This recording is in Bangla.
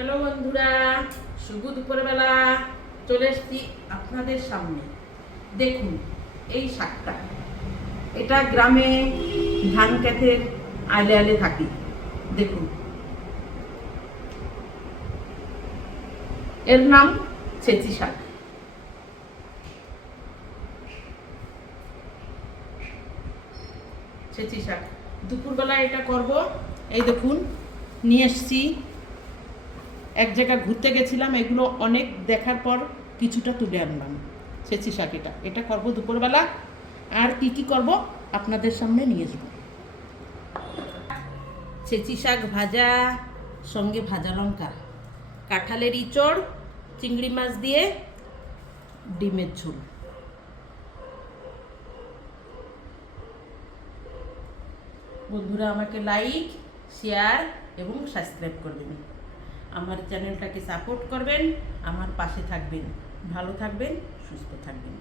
হ্যালো বন্ধুরা, শুভ দুপুরবেলা চলে এসেছি আপনাদের সামনে। দেখুন এই শাকটা, এটা গ্রামে ধান ক্ষেতের আলে আলে থাকি। দেখুন, এর নাম ছেঁচি শাক। ছেঁচি শাক দুপুরবেলা এটা করব। এই দেখুন, নিয়ে এসছি, এক জায়গায় ঘুরতে গেছিলাম, এগুলো অনেক দেখার পর কিছুটা তুলে আনলাম। ছেঁচি শাক এটা করব দুপুরবেলা। আর কি কি করব আপনাদের সামনে নিয়ে আসব। ছেঁচি শাক ভাজা, সঙ্গে ভাজা লঙ্কা, কাঁঠালের ইঁচড়, চিংড়ি মাছ দিয়ে ডিমের ঝোল। বন্ধুরা, আমাকে লাইক, শেয়ার এবং সাবস্ক্রাইব করবেন। আমার চ্যানেলটাকে সাপোর্ট করবেন, আমার পাশে থাকবেন। ভালো থাকবেন, সুস্থ থাকবেন।